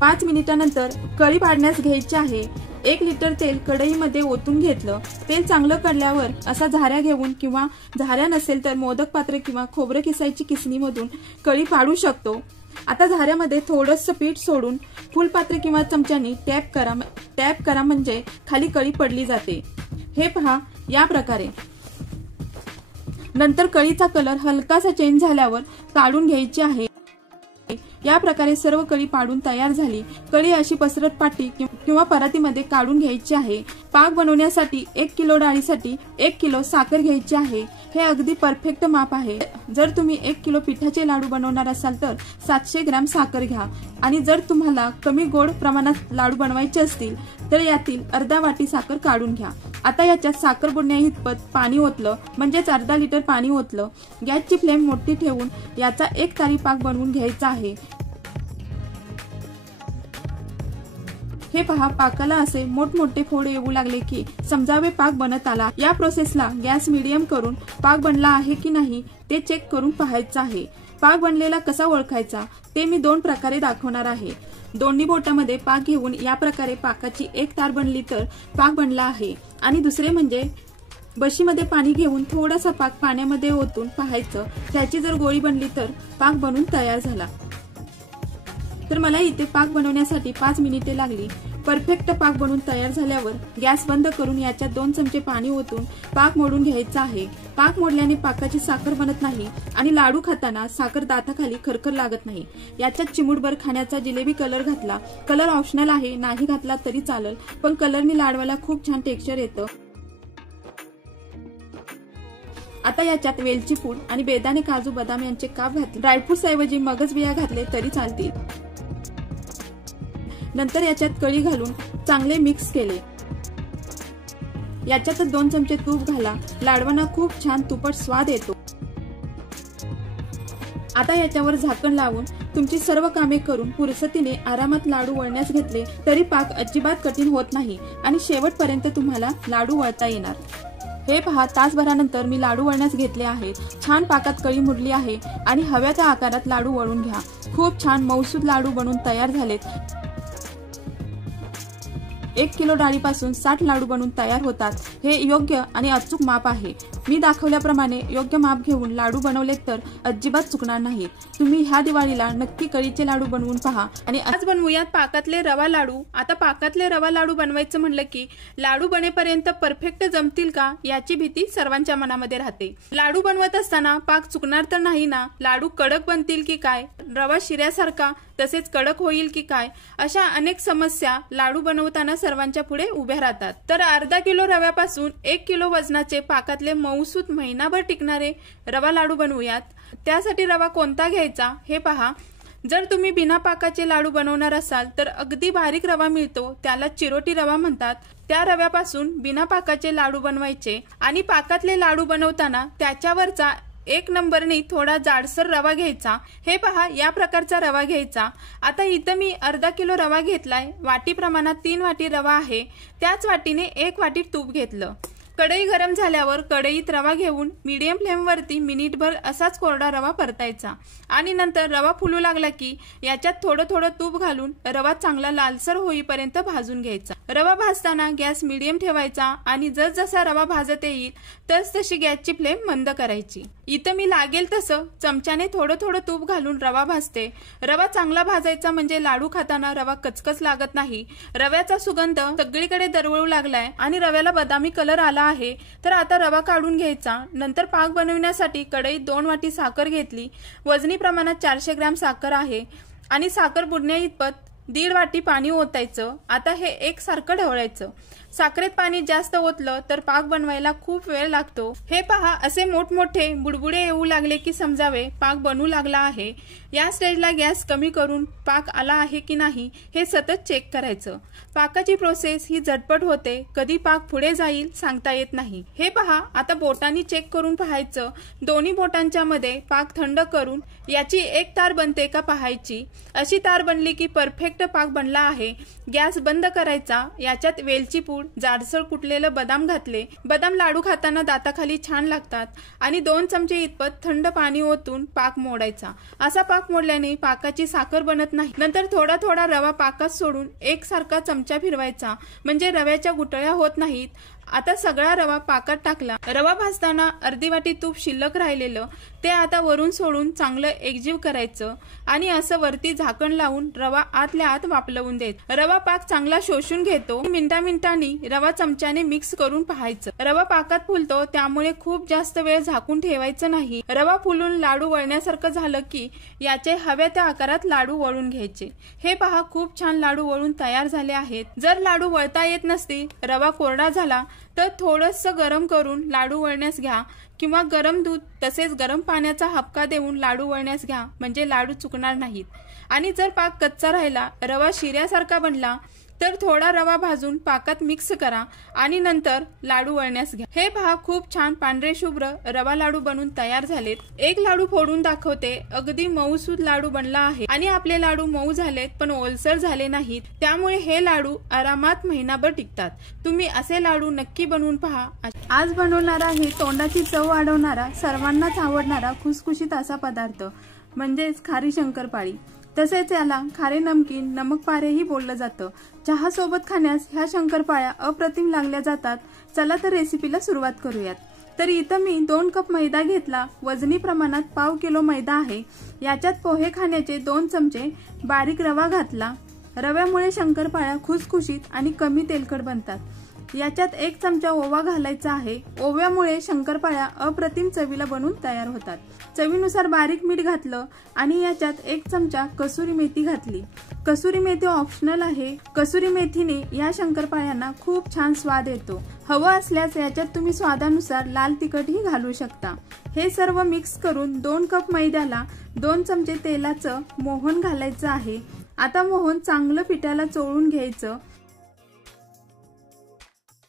5 मिनिटानंतर कळी पाडण्यास घ्यायची आहे। 1 लिटर तेल कढईमध्ये ओतून घेतलं। तेल चांगलं कढल्यावर असा झाऱ्या घेऊन किंवा झाऱ्या नसेल तर मोदक पात्र किंवा खोबरं किसायची किसणीमधून कळी पाडू शकतो। आता झाऱ्यामध्ये थोडंसं पीठ सोडून फुलपात्र किंवा चमच्याने टॅप करा म्हणजे खाली कळी पडली जाते। हे पहा, या प्रकारे। नंतर कळीचा कलर हलकासा चेंज झाल्यावर काढून घ्यायची आहे। या प्रकारे सर्व कळी पाडून तयार झाली। कळी अशी पसरट पाटी किंवा परातीमध्ये काढून घ्यायची आहे। पाक बनवण्यासाठी 1 किलो डाळीसाठी 1 किलो साखर घ्यायची आहे। हे अगदी परफेक्ट माप आहे। जर तुम्ही 1 किलो पिठाचे लाडू बनवणार असाल तर 700 ग्रॅम साखर घ्या आणि जर तुम्हाला कमी गोड प्रमाणात लाडू बनवायचे असतील तर यातील अर्धा वाटी साखर काढून घ्या। आता याच्यात साखर बुडण्या इतपत पाणी ओतलं, म्हणजेच अर्धा लिटर पाणी ओतलं। गॅसची फ्लेम मोठी ठेवून याचा एक तारी पाक बनवून घ्यायचा आहे। हे पहा, पाकाला असे मोठमोठे फोड येऊ लागले की समजावे पाक बनत आला। या प्रोसेसला गॅस मीडियम करून पाक बनला आहे की नाही ते चेक करून पाहायचं आहे। पाक बनलेला कसा ओळखायचा ते मी 2 प्रकारे दाखवणार आहे। दोन्ही बोटामध्ये पाक घेऊन या प्रकारे पाकाची एक तार बनली तर पाक बनला आहे आणि दुसरे म्हणजे बशीमध्ये पाणी घेऊन थोडासा पाक पाण्यामध्ये ओतून पाहायचं, त्याची जर गोळी बनली तर पाक बनून तयार झाला। तर मला इथे पाक बनवण्यासाठी 5 मिनिटे लागली। परफेक्ट पाक बनवून तयार झाल्यावर गॅस बंद करून याच्यात 2 चमचे पाणी ओतून पाक मोडून घ्यायचा आहे। पाक मोडल्याने पाकाची साखर बनत नाही आणि लाडू खाताना साखर दाताखाली खरखर लागत नाही। याच्यात चिमूटभर खाण्याचा जिलेबी कलर घातला। कलर ऑप्शनल आहे, नाही घातला तरी चालेल, पण कलरनी लाडवाला खूप छान टेक्स्चर येतं। आता याच्यात वेलची पूड आणि बेदाणे, काजू, बदाम यांचे काप घातले। ड्रायफ्रुट्स ऐवजी मगज बिया घातले तरी चालतील। नंतर याच्यात कळी घालून चांगले मिक्स केले। याच्यात 2 चमचे तूप घाला, लाडवांना खूप छान तुपट स्वाद येतो। आता याच्यावर झाकण लावून तुमची सर्व कामे करून फुरसतीने आरामात लाडू वळण्यास घेतले तरी पाक अजिबात कठीण होत नाही आणि शेवटपर्यंत तुम्हाला लाडू वळता येणार। हे पहा, तासभरानंतर मी लाडू वळण्यास घेतले आहेत। छान पाकात कळी मुरली आहे आणि हव्या त्या आकारात लाडू वळून घ्या। खूप छान मऊसूद लाडू बनून तयार झालेत। 1 किलो डाळीपासून 60 लाडू बनवून तयार होतात। हे योग्य आणि अचूक माप आहे। मी दाखवल्याप्रमाणे योग्य माप घेऊन लाडू बनवले तर अजिबात चुकणार नाही। तुम्ही ह्या दिवाळीला नक्की कळीचे लाडू बनवून पहा। आणि आज बनवूयात पाकातले रवा लाडू। आता पाकातले रवा लाडू बनवायचं म्हणलं की लाडू बनेपर्यंत परफेक्ट जमतील का याची भीती सर्वांच्या मनामध्ये राहते। लाडू बनवत असताना पाक चुकणार तर नाही ना, लाडू कडक बनतील की काय, रवा शिऱ्यासारखा तसेच कडक होईल की काय, अशा अनेक समस्या लाडू बनवताना सर्वांच्या पुढे उभ्या राहतात। तर अर्धा किलो रव्यापासून 1 किलो वजनाचे पाकातले मऊसूत महिनाभर टिकणारे रवा लाडू बनवूयात। त्यासाठी रवा कोणता घ्यायचा हे पहा। जर तुम्ही बिना पाकाचे लाडू बनवणार असाल तर अगदी बारीक रवा मिळतो, त्याला चिरोटी रवा म्हणतात। त्या रव्यापासून बिना पाकाचे लाडू बनवायचे आणि पाकातले लाडू बनवताना त्याच्यावरचा 1 नंबरनी थोडा जाडसर रवा घ्यायचा। हे पहा, या प्रकारचा रवा घ्यायचा। आता इथं मी अर्धा किलो रवा घेतलाय। वाटी प्रमाणात 3 वाटी रवा आहे, त्याच वाटीने 1 वाटी तूप घेतलं। कढई गरम झाल्यावर कढईत रवा घेऊन मीडियम फ्लेम वरती मिनिटभर असाच कोरडा रवा परतायचा आणि नंतर रवा फुलू लागला की याच्यात थोडं थोडं तूप घालून रवा चांगला लालसर होईपर्यंत भाजून घ्यायचा। रवा भाजताना गॅस मीडियम ठेवायचा आणि जसजसा रवा भाजत येईल तशी गॅसची फ्लेम मंद करायची। इथं मी लागेल तसं चमच्याने थोडं थोडं तूप घालून रवा भाजते। रवा चांगला भाजायचा म्हणजे लाडू खाताना रवा कचकच लागत नाही। रव्याचा सुगंध सगळीकडे दरवळू लागलाय आणि रव्याला बदामी कलर आला आहे। तर आता रवा काढून घ्यायचा। नंतर पाक बनवण्यासाठी कढईत 2 वाटी साखर घेतली। वजनी प्रमाणात 400 ग्रॅम साखर आहे आणि साखर बुडण्या इतपत 1.5 वाटी पाणी ओतायचं। आता हे एकसारखं ढवळायचं। साखरेत पाणी जास्त ओतलं तर पाक बनवायला खूप वेळ लागतो। हे पहा, असे मोठमोठे बुडबुडे येऊ लागले की समजावे पाक बनू लागला आहे। या स्टेजला गॅस कमी करून पाक आला आहे की नाही हे सतत चेक करायचं। पाकाची प्रोसेस ही झटपट होते, कधी पाक पुढे जाईल सांगता येत नाही। हे पहा, आता बोटांनी चेक करून पाहायचं। दोन्ही बोटांच्या मध्ये पाक थंड करून याची एक तार बनते का पाहायची। अशी तार बनली की परफेक्ट पाक बनला आहे। गॅस बंद करायचा। याच्यात वेलची पूड, जाडसर कुटलेलं बदाम घातले। बदाम लाडू खाताना दाताखाली छान लागतात आणि 2 चमचे इतपत थंड पाणी ओतून पाक मोडायचा। असा पाक मोडल्याने पाकाची साखर बनत नाही। नंतर थोडा थोडा रवा पाकात सोडून एकसारखा चमचा फिरवायचा म्हणजे रव्याच्या गुठळ्या होत नाहीत। आता सगळा रवा पाकात टाकला। रवा भाजताना अर्धी वाटी तूप शिल्लक राहिलेलं ते आता वरून सोडून चांगलं एकजीव करायचं आणि असं वरती झाकण लावून रवा आतल्या आत वाफलवून द्यायचा। रवा पाक चांगला शोषून घेतो। मिनिटांनी रवा चमच्याने मिक्स करून पाहायचं। रवा पाकात फुलतो, त्यामुळे खूप जास्त वेळ झाकून ठेवायचं नाही। रवा फुलून लाडू वळण्यासारखं झालं की याचे हव्या त्या आकारात लाडू वळून घ्यायचे। हे पहा, खूप छान लाडू वळून तयार झाले आहेत। जर लाडू वळता येत नसतील, रवा कोरडा झाला तर थोडंसं गरम करून लाडू वळण्यास घ्या किंवा गरम दूध तसेच गरम पाण्याचा हबका देऊन लाडू वळण्यास घ्या, म्हणजे लाडू चुकणार नाहीत। आणि जर पाक कच्चा राहिला, रवा शिऱ्यासारखा बनला तर थोडा रवा भाजून पाकात मिक्स करा आणि नंतर लाडू वळण्यास घ्या। हे पहा, खूप छान पांढरे शुभ्र रवा लाडू बनून तयार झालेत। एक लाडू फोडून दाखवते, अगदी मऊसूद लाडू बनला आहे आणि आपले लाडू मऊ झालेत पण ओलसर झाले नाहीत, त्यामुळे हे लाडू आरामात महिनाभर टिकतात। तुम्ही असे लाडू नक्की बनवून पहा। आज बनवणारा आहे तोंडाची चव वाढवणारा, सर्वांनाच आवडणारा खुसखुशीत असा पदार्थ म्हणजेच खारी शंकरपाळी। तसेच याला खारे नमकीन, नमक पारेही बोललं जातं। चहा सोबत खाण्यास ह्या शंकरपाळ्या अप्रतिम लागल्या जातात। चला तर रेसिपीला सुरुवात करूयात। तर इथं मी 2 कप मैदा घेतला, वजनी प्रमाणात पाव किलो मैदा आहे। याच्यात पोहे खाण्याचे 2 चमचे बारीक रवा घातला। रव्यामुळे शंकरपाळ्या खुसखुशीत आणि कमी तेलकट बनतात। याच्यात 1 चमचा ओवा घालायचा आहे। ओव्यामुळे शंकरपाळ्या अप्रतिम चवीला बनून तयार होतात। चवीनुसार बारीक मीठ घातलं आणि याच्यात 1 चमचा कसुरी मेथी घातली। कसुरी मेथी ऑप्शनल आहे। कसुरी मेथीने या शंकरपाळ्यांना खूप छान स्वाद येतो। हवं असल्यास याच्यात तुम्ही स्वादानुसार लाल तिखटही घालू शकता। हे सर्व मिक्स करून 2 कप मैद्याला 2 चमचे तेलाचं मोहन घालायचं आहे। आता मोहन चांगलं पिठाला चोळून घ्यायचं।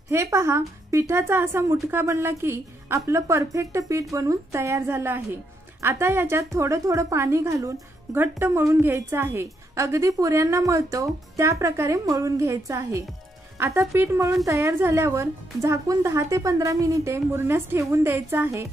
हे पहा, पिठाचा असा मुटका बनला की आपलं परफेक्ट पीठ बनून तयार झालं आहे। आता याच्यात थोडं थोडं पाणी घालून घट्ट मळून घ्यायचं आहे। अगदी पुऱ्यांना मळतो त्या प्रकारे मळून घ्यायचं आहे। आता पीठ मळून तयार झाल्यावर झाकून 10 ते 15 मिनिटे मुरण्यास ठेवून द्यायचं आहे।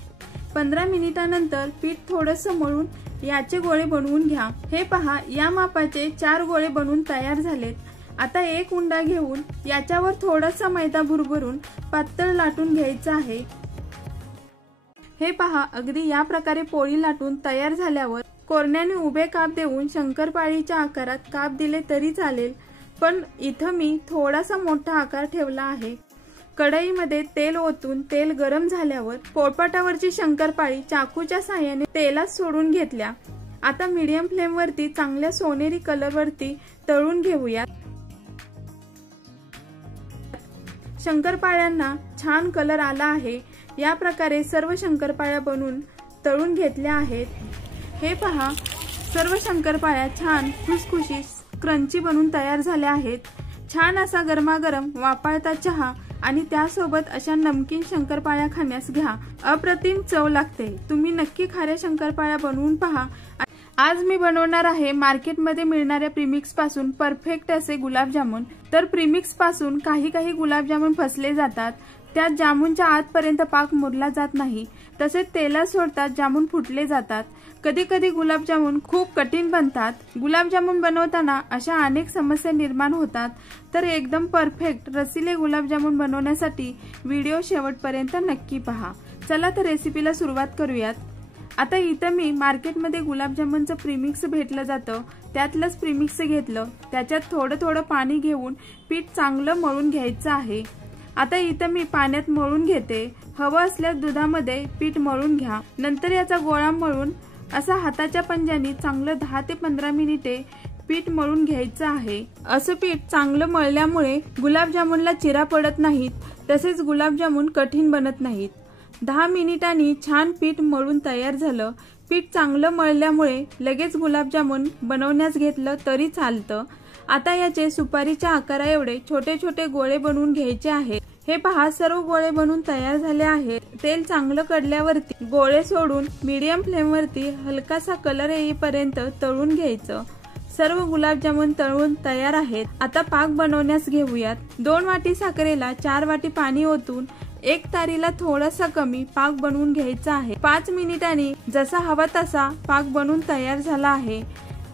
15 मिनिटानंतर पीठ थोडंसं मळून याचे गोळे बनवून घ्या। हे पहा, या मापाचे 4 गोळे बनवून तयार झालेत। आता एक उंडा घेऊन याच्यावर थोडासा मैदा भुरभरून पातळ लाटून घ्यायचा आहे। हे पहा, अगदी या प्रकारे पोळी लाटून तयार झाल्यावर कोरण्याने उभे काप देऊन शंकरपाळीच्या आकारात काप दिले तरी चालेल, पण इथं मी थोडासा मोठा आकार ठेवला आहे। कढईमध्ये तेल ओतून तेल गरम झाल्यावर पोळपाटावरची शंकरपाळी चाकूच्या साहाय्याने तेलात सोडून घेतल्या। आता मीडियम फ्लेम वरती चांगल्या सोनेरी कलर वरती तळून घेऊया। शंकरपाळ्यांना छान कलर आला आहे। या प्रकारे सर्व शंकरपाळ्या बनवून तळून घेतल्या आहेत। हे पहा, सर्व शंकरपाळ्या छान खुसखुशीत क्रंची बनून तयार झाल्या आहेत। छान असा गरमागरम वाफाळता चहा आणि त्यासोबत अशा नमकीन शंकरपाळ्या खाण्यास घ्या, अप्रतिम चव लागते। तुम्ही नक्की खाऱ्या शंकरपाळ्या बनवून पहा। आज मी बनवणार आहे मार्केटमध्ये मिळणाऱ्या प्रीमिक्स पासून परफेक्ट असे गुलाबजामुन। तर प्रीमिक्स पासून काही गुलाबजामुन फसले जातात, त्यात जामुनच्या आतपर्यंत पाक मुरला जात नाही, तसेच तेलात सोडतात जामुन फुटले जातात। कधी गुलाबजामुन खूप कठीण बनतात। गुलाबजामुन बनवताना अशा अनेक समस्या निर्माण होतात, तर एकदम परफेक्ट रसिले गुलाबजामुन बनवण्यासाठी व्हिडिओ शेवटपर्यंत नक्की पहा। चला तर रेसिपीला सुरुवात करूयात। आता इथं मी मार्केटमध्ये गुलाबजामुनचं प्रीमिक्स भेटलं जातं, त्यातलंच प्रीमिक्स घेतलं। त्याच्यात थोडं पाणी घेऊन पीठ चांगलं मळून घ्यायचं आहे। आता इथं मी पाण्यात मळून घेते। हवं असल्यास दुधामध्ये पीठ मळून घ्या। नंतर याचा गोळा मळून असा हाताच्या पंजानी चांगलं 10 ते 15 मिनिटे पीठ मळून घ्यायचं आहे। असं पीठ चांगलं मळल्यामुळे गुलाबजामुनला चिरा पडत नाहीत, तसेच गुलाबजामुन कठीण बनत नाहीत। 10 मिनिटांनी छान पीठ मळून तयार झालं। पीठ चांगलं मळल्यामुळे लगेच गुलाबजामुन बनवण्यास घेतलं तरी चालतं। आता याचे सुपारीच्या आकारा एवढे छोटे गोळे बनवून घ्यायचे आहेत। हे पहा, सर्व गोळे बनवून तयार झाले आहेत। तेल चांगलं कडल्यावरती गोळे सोडून मीडियम फ्लेम वरती हलकासा कलर येईपर्यंत तळून घ्यायचं। सर्व गुलाबजामुन तळून तयार आहेत। आता पाक बनवण्यास घेऊयात। 2 वाटी साखरेला 4 वाटी पाणी ओतून 1 तारीला थोडासा कमी पाक बनवून घ्यायचा आहे। 5 मिनिटांनी जसा हवा तसा पाक बनवून तयार झाला आहे।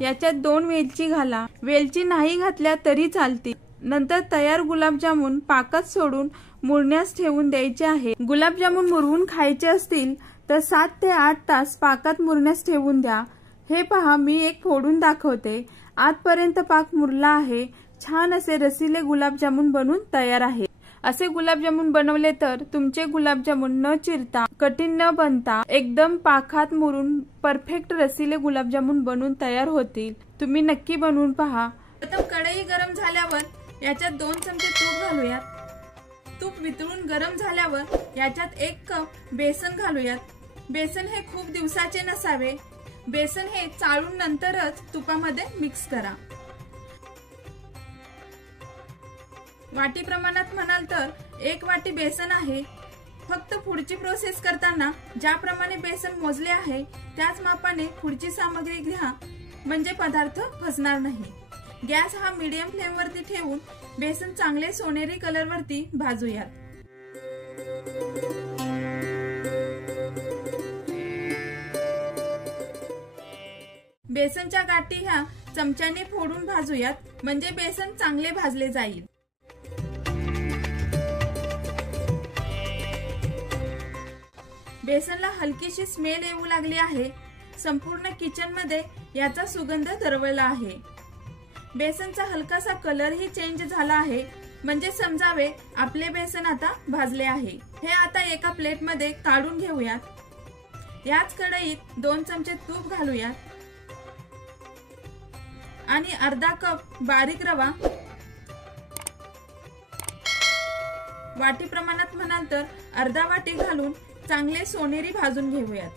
याच्यात 2 वेलची घाला। वेलची नाही घातल्या तरी चालतील। नंतर तयार गुलाबजामुन पाकात सोडून मुरण्यास ठेवून द्यायचे आहे। गुलाबजामुन मुरवून खायचे असतील तर 7 ते 8 तास पाकात मुरण्यास ठेवून द्या। हे पहा, मी एक फोडून दाखवते। आतपर्यंत पाक मुरला आहे। छान असे रसिले गुलाबजामुन बनून तयार आहे। असे गुलाबजामुन बनवले तर तुमचे गुलाबजामुन न चिरता, कठीण न बनता एकदम पाकात मुरून परफेक्ट रसिले गुलाबजामुन बनून तयार होतील। तुम्ही नक्की बनवून पहा। प्रथम कढई गरम झाल्यावर याच्यात 2 चमचे तूप घालूयात। तूप वितळून गरम झाल्यावर याच्यात 1 कप बेसन घालूयात। बेसन हे खूप दिवसाचे नसावे। बेसन हे चाळून नंतरच तुपामध्ये मिक्स करा। वाटी प्रमाणात म्हणाल तर 1 वाटी बेसन आहे। फक्त पुढची प्रोसेस करताना ज्याप्रमाणे बेसन मोजले आहे त्याच मापाने पुढची सामग्री घ्या, म्हणजे पदार्थ फसणार नाही। गॅस हा मीडियम फ्लेम वरती ठेवून बेसन चांगले सोनेरी कलर वरती भाजूयात। बेसनच्या गाठी ह्या चमच्याने फोडून भाजूयात, म्हणजे बेसन चांगले भाजले जाईल। बेसनला हलकीशी स्मेल येऊ लागली आहे। संपूर्ण किचन मध्ये याचा सुगंध दरवळला आहे। बेसनचा हलकासा कलरही चेंज झाला आहे, म्हणजे समजावे आपले बेसन आता भाजले आहे। हे आता एका प्लेट मध्ये काढून घेऊयात। याच कढईत 2 चमचे तूप घालूयात आणि अर्धा कप बारीक रवा, वाटी प्रमाणात म्हणाल तर अर्धा वाटी घालून चांगले सोनेरी भाजून घेऊयात।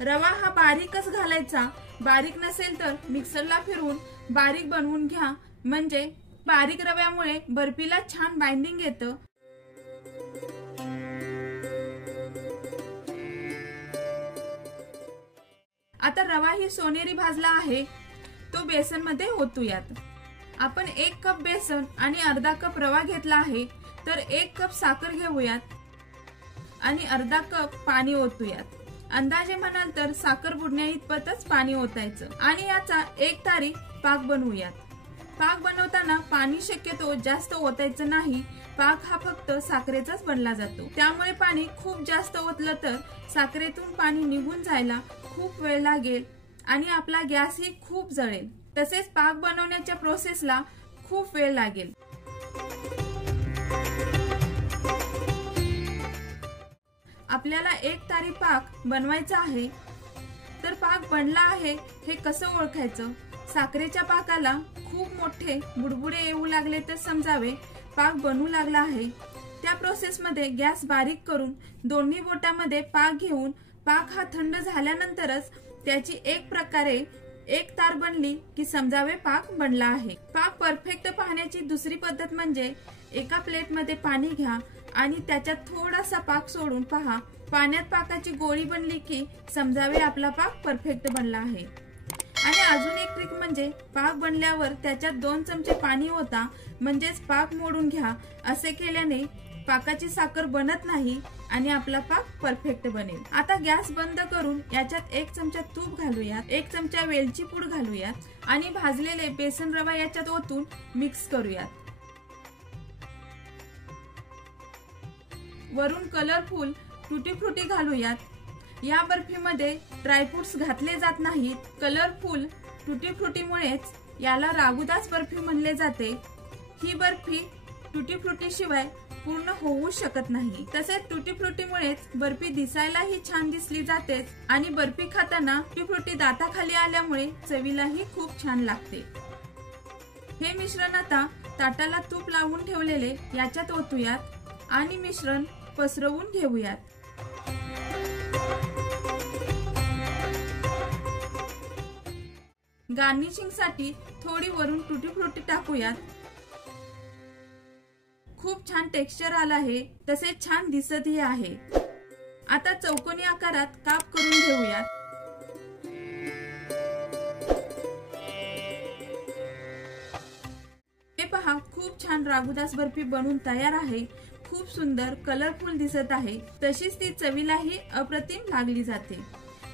रवा हा बारीकच घालायचा, बारीक नसेल तर मिक्सरला फिरवून बारीक बनवून घ्या, म्हणजे बारीक रव्यामुळे बर्फीला छान बाइंडिंग येतं। आता रवा ही सोनेरी भाजला आहे, तो बेसन मध्ये ओतूयात। आपण 1 कप बेसन आणि अर्धा कप रवा घेतला आहे, तर 1 कप साखर घेऊयात आणि अर्धा कप पाणी ओतूयात। अंदाजे म्हणाल तर साखर बुडण्या इतपतच पाणी ओतायचं आणि याचा 1 तारी पाक बनवूयात। पाक बनवताना पाणी शक्यतो जास्त ओतायचं नाही। पाक हा फक्त साखरेचाच बनला जातो, त्यामुळे पाणी खूप जास्त ओतलं तर साखरेतून पाणी निघून जायला खूप वेळ लागेल आणि आपला गॅसही खूप जळेल। तसेच पाक बनवण्याच्या प्रोसेसला खूप वेळ लागेल। आपल्याला 1 तारी पाक बनवायचा आहे, तर पाक बनला आहे हे कसं ओळखायचं? साखरेच्या पाकाला खूप मोठे बुडबुडे येऊ लागले तर समजावे पाक बनू लागला आहे। त्या प्रोसेस मध्ये गॅस बारीक करून दोन्ही बोटामध्ये पाक घेऊन पाक हा थंड झाल्यानंतरच त्याची एक प्रकारे 1 तार बनली की समजावे पाक बनला आहे। पाक परफेक्ट पाहण्याची दुसरी पद्धत म्हणजे एका प्लेट मध्ये पाणी घ्या आणि त्याच्यात थोडासा पाक सोडून पहा। पाण्यात पाकाची गोळी बनली की समजावे आपला पाक परफेक्ट बनला आहे। आणि अजून एक ट्रिक म्हणजे पाक बनल्यावर त्याच्यात 2 चमचे पाणी ओता, म्हणजेच पाक मोडून घ्या। असे केल्याने पाकाची साखर बनत नाही आणि आपला पाक परफेक्ट बनेल। आता गॅस बंद करून याच्यात 1 चमचा तूप घालूयात, 1 चमचा वेलची पूड घालूयात आणि भाजलेले बेसन रवा याच्यात ओतून मिक्स करूयात। वरून कलरफुल टुटी फ्रुटी घालूयात। या बर्फीमध्ये ड्रायफ्रुट्स घातले जात नाहीत। कलरफुल टुटी फ्रुटीमुळेच याला रागुदास बर्फी म्हणले जाते। ही बर्फी टुटी फ्रुटी शिवाय पूर्ण होऊ शकत नाही। तसेच टुटी फ्रुटीमुळेच बर्फी दिसायलाही छान दिसली जातेच आणि बर्फी खाताना टुटी फ्रुटी दाताखाली आल्यामुळे चवीलाही खूप छान लागते। हे मिश्रण आता ताटाला तूप लावून ठेवलेले याच्यात ओतूयात आणि मिश्रण पसरवून घेऊयात। गार्निशिंग साठी थोडी वरून टुटी फ्रुटी टाकूयात। खूप छान टेक्स्चर आला आहे, तसेच छान दिसतही आहे। आता चौकोनी आकारात काप करून घेऊयात। हे पहा, खूप छान रागुदास बर्फी बनून तयार आहे। खूप सुंदर कलरफुल दिसत आहे, तशीच ती चवीलाही अप्रतिम लागली जाते।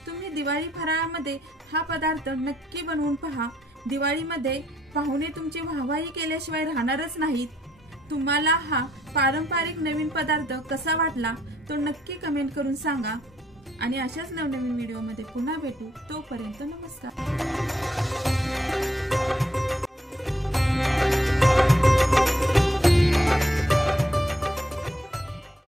तुम्ही दिवाळी फराळामध्ये हा पदार्थ नक्की बनवून पहा। दिवाळीमध्ये पाहुणे तुमची वाहवाही केल्याशिवाय राहणारच नाहीत। तुम्हाला हा पारंपरिक नवीन पदार्थ कसा वाटला तो नक्की कमेंट करून सांगा आणि अशाच नवनवीन व्हिडिओमध्ये पुन्हा भेटू। तोपर्यंत नमस्कार।